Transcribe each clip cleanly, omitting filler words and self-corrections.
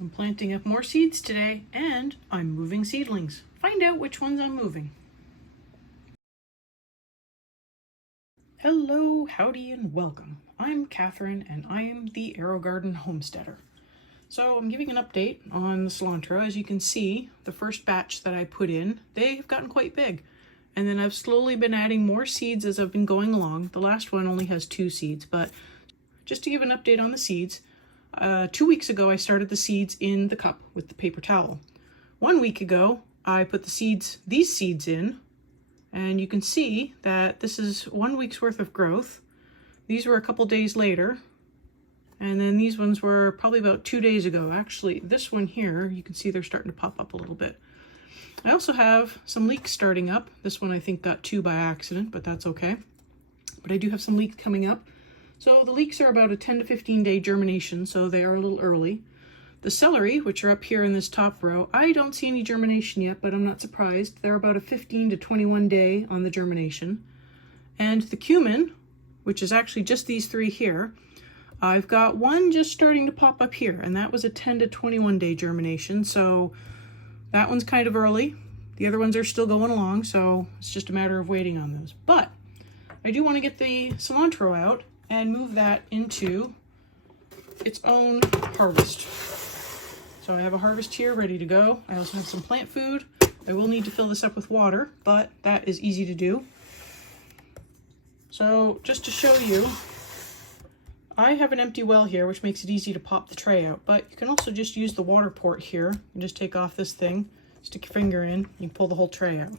I'm planting up more seeds today, and I'm moving seedlings. Find out which ones I'm moving. Hello, howdy, and welcome. I'm Kathryn, and I'm the Aerogarden Homesteader. So I'm giving an update on the cilantro. As you can see, the first batch that I put in, they've gotten quite big. And then I've slowly been adding more seeds as I've been going along. The last one only has 2 seeds, but just to give an update on the seeds, 2 weeks ago I started the seeds in the cup with the paper towel. 1 week ago I put these seeds in, and you can see that this is 1 week's worth of growth. These were a couple days later, and then these ones were probably about 2 days ago. Actually, this one here, you can see they're starting to pop up a little bit. I also have some leeks starting up. This one I think got 2 by accident, but that's okay. But I do have some leeks coming up. So the leeks are about a 10 to 15 day germination, so they are a little early. The celery, which are up here in this top row, I don't see any germination yet, but I'm not surprised. They're about a 15 to 21 day on the germination. And the cumin, which is actually just these 3 here, I've got one just starting to pop up here, and that was a 10 to 21 day germination, so that one's kind of early. The other ones are still going along, so it's just a matter of waiting on those. But I do want to get the cilantro out and move that into its own harvest. So I have a harvest here ready to go. I also have some plant food. I will need to fill this up with water, but that is easy to do. So just to show you, I have an empty well here, which makes it easy to pop the tray out, but you can also just use the water port here and just take off this thing, stick your finger in, you can pull the whole tray out.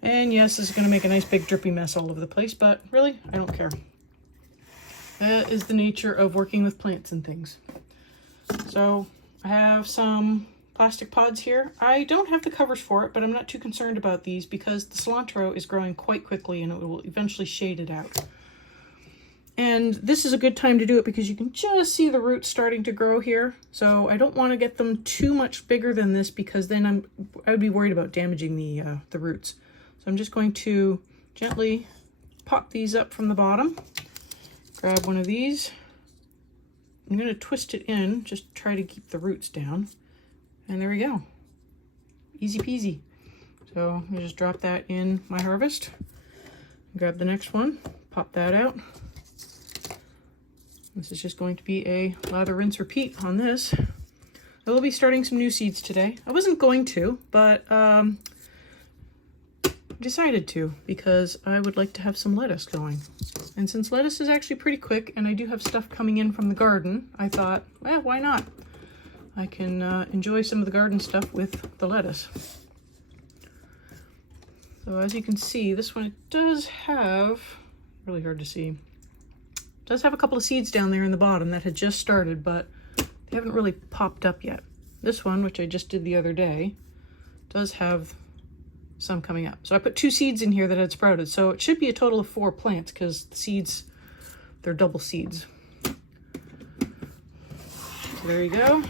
And yes, this is going to make a nice big drippy mess all over the place, but really, I don't care. That is the nature of working with plants and things. So I have some plastic pods here. I don't have the covers for it, but I'm not too concerned about these because the cilantro is growing quite quickly and it will eventually shade it out. And this is a good time to do it because you can just see the roots starting to grow here. So I don't want to get them too much bigger than this because then I would be worried about damaging the roots. So I'm just going to gently pop these up from the bottom. Grab one of these. I'm going to twist it in, just try to keep the roots down. And there we go. Easy peasy. So I just drop that in my harvest. Grab the next one, pop that out. This is just going to be a lather, rinse, repeat on this. I will be starting some new seeds today. I wasn't going to, but decided to because I would like to have some lettuce going. And since lettuce is actually pretty quick and I do have stuff coming in from the garden, I thought, well, why not? I can enjoy some of the garden stuff with the lettuce. So as you can see, this one, it does have, really hard to see, it does have a couple of seeds down there in the bottom that had just started, but they haven't really popped up yet. This one, which I just did the other day, does have some coming up. So I put 2 seeds in here that had sprouted. So it should be a total of 4 plants because the seeds, they're double seeds. So there you go.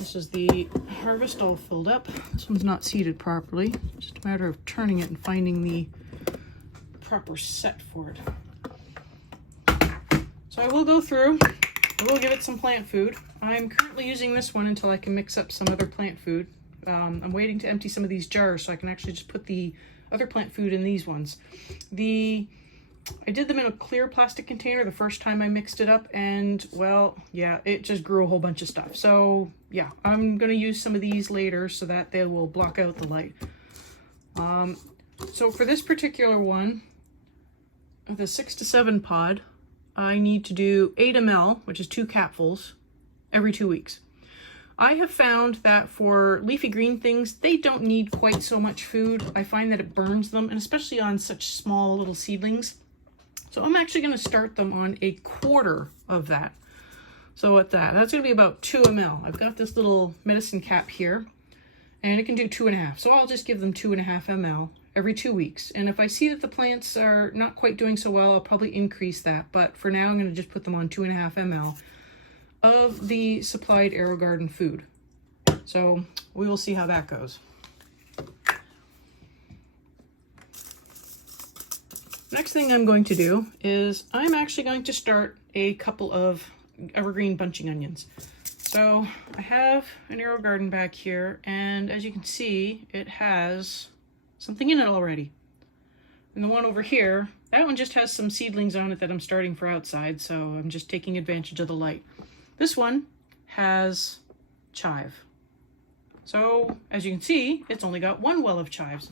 This is the harvest all filled up. This one's not seeded properly. Just a matter of turning it and finding the proper set for it. So I will go through, I will give it some plant food. I'm currently using this one until I can mix up some other plant food. I'm waiting to empty some of these jars so I can actually just put the other plant food in these ones. I did them in a clear plastic container the first time I mixed it up, and well, yeah, it just grew a whole bunch of stuff. So yeah, I'm going to use some of these later so that they will block out the light. So for this particular one, the 6 to 7 pod, I need to do 8 ml, which is 2 capfuls, every 2 weeks. I have found that for leafy green things, they don't need quite so much food. I find that it burns them, and especially on such small little seedlings. So I'm actually going to start them on a quarter of that. So at that's going to be about 2 ml. I've got this little medicine cap here, and it can do 2.5. So I'll just give them 2.5 ml every 2 weeks. And if I see that the plants are not quite doing so well, I'll probably increase that. But for now, I'm going to just put them on 2.5 ml. Of the supplied Aerogarden food. So we will see how that goes. Next thing I'm going to do is I'm actually going to start a couple of evergreen bunching onions. So I have an Aerogarden back here, and as you can see, it has something in it already. And the one over here, that one just has some seedlings on it that I'm starting for outside, so I'm just taking advantage of the light. This one has chive. So as you can see, it's only got one well of chives.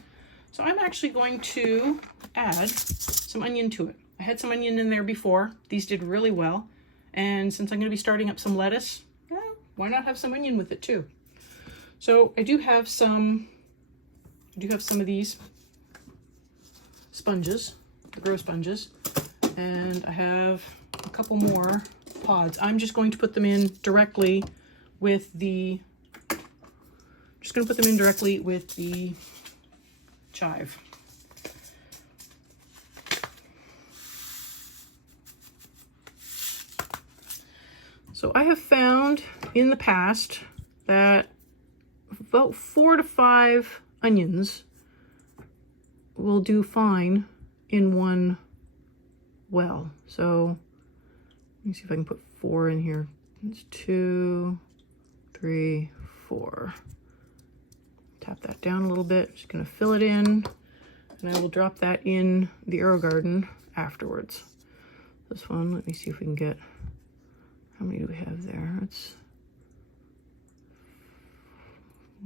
So I'm actually going to add some onion to it. I had some onion in there before. These did really well. And since I'm going to be starting up some lettuce, why not have some onion with it too? So I do have some of these sponges, the grow sponges, and I have a couple more pods. I'm just going to put them in directly with the chive. So I have found in the past that about 4 to 5 onions will do fine in one well. So let me see if I can put 4 in here. It's 2, 3, 4. Tap that down a little bit. Just gonna fill it in, and I will drop that in the Aerogarden afterwards. This one, let me see if we can get, how many do we have there? It's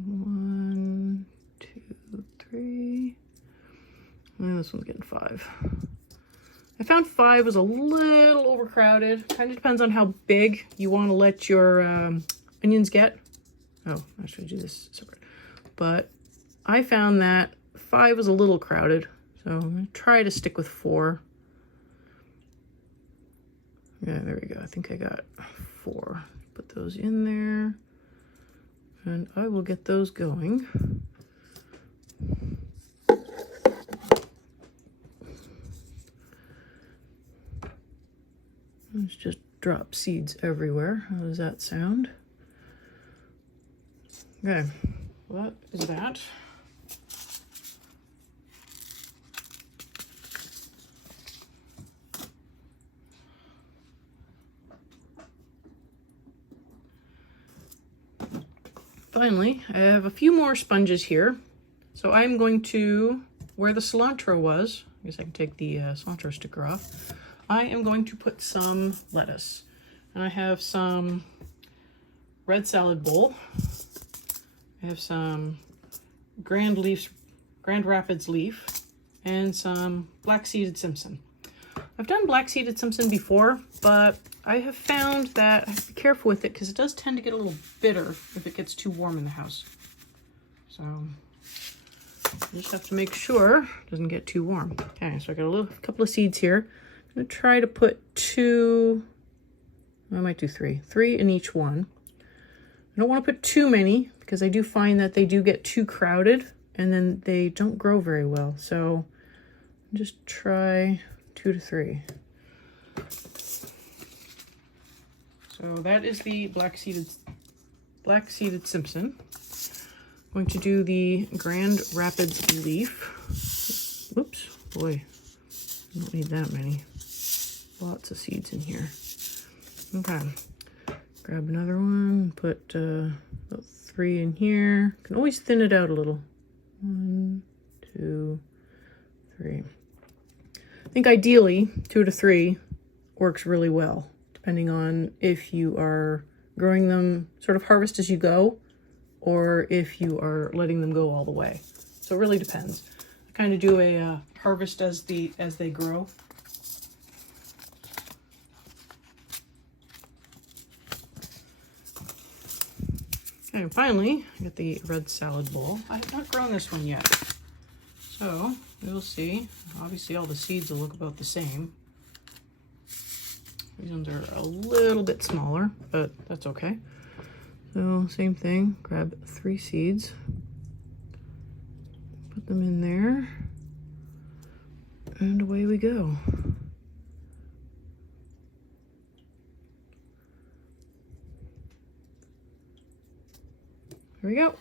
1, 2, 3. And this one's getting 5. I found 5 was a little overcrowded. Kind of depends on how big you want to let your onions get. Oh, I should do this separate. But I found that 5 was a little crowded, so I'm going to try to stick with 4. Yeah, there we go. I think I got 4. Put those in there, and I will get those going. Let's just drop seeds everywhere. How does that sound? Okay, what is that? Finally, I have a few more sponges here. So I'm going to, where the cilantro was, I guess I can take the cilantro sticker off. I am going to put some lettuce. And I have some red salad bowl. I have some Grand Rapids leaf and some black-seeded Simpson. I've done black-seeded Simpson before, but I have found that I have to be careful with it because it does tend to get a little bitter if it gets too warm in the house. So you just have to make sure it doesn't get too warm. Okay, so I got a couple of seeds here. I'm going to try to put 2, I might do 3 in each one. I don't want to put too many because I do find that they do get too crowded and then they don't grow very well. So just try 2 to 3. So that is the black-seeded Simpson. I'm going to do the Grand Rapids leaf. Oops, boy, I don't need that many. Lots of seeds in here. Okay, grab another one, put about 3 in here. Can always thin it out a little. 1, 2, 3. I think ideally 2 to 3 works really well, depending on if you are growing them sort of harvest as you go, or if you are letting them go all the way. So it really depends. I kind of do a harvest as they grow. Okay, finally, I got the red salad bowl. I have not grown this one yet. So, we'll see. Obviously, all the seeds will look about the same. These ones are a little bit smaller, but that's okay. So, same thing. Grab 3 seeds. Put them in there. And away we go. There we go.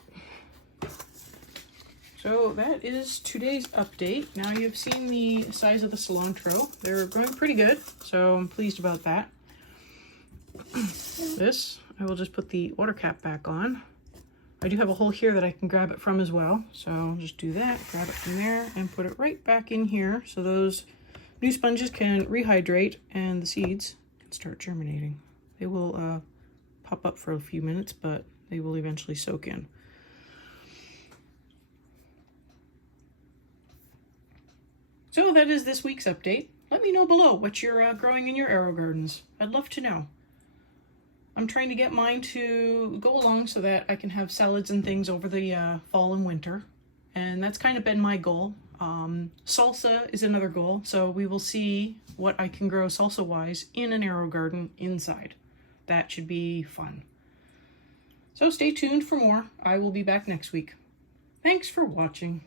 So that is today's update. Now you've seen the size of the cilantro. They're growing pretty good, so I'm pleased about that. This I will just put the water cap back on. I do have a hole here that I can grab it from as well. So I'll just do that, grab it from there and put it right back in here so those new sponges can rehydrate and the seeds can start germinating. They will pop up for a few minutes, but they will eventually soak in. So that is this week's update. Let me know below what you're growing in your Aerogardens. I'd love to know. I'm trying to get mine to go along so that I can have salads and things over the fall and winter. And that's kind of been my goal. Salsa is another goal, so we will see what I can grow salsa-wise in an Aerogarden inside. That should be fun. So stay tuned for more. I will be back next week. Thanks for watching.